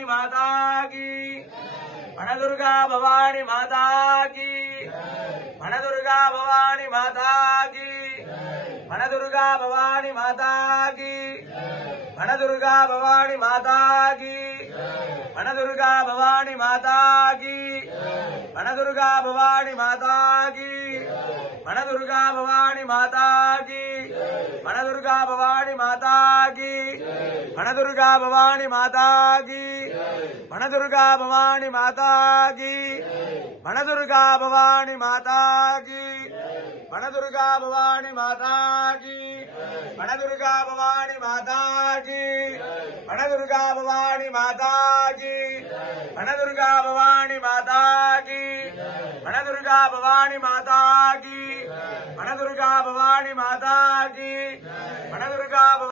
भवानी माता की वनदुर्गा भवानी माता की वनदुर्गा भवानी माता की वनदुर्गा भवानी माता की वनदुर्गा भवानी माता की वनदुर्गा भवानी माता की वनदुर्गा भवानी माता की वनदुर्गा भवानी माता की वनदुर्गा भवानी माता की वनदुर्गा भवानी माता की वनदुर्गा भवानी माता की वनदुर्गा भवानी माता की वनदुर्गा भवानी माता की वनदुर्गा भवानी माता की वनदुर्गा भवानी माता की वनदुर्गा भवानी माता की वनदुर्गा भवानी माता की वनदुर्गा भवानी माता की वनदुर्गा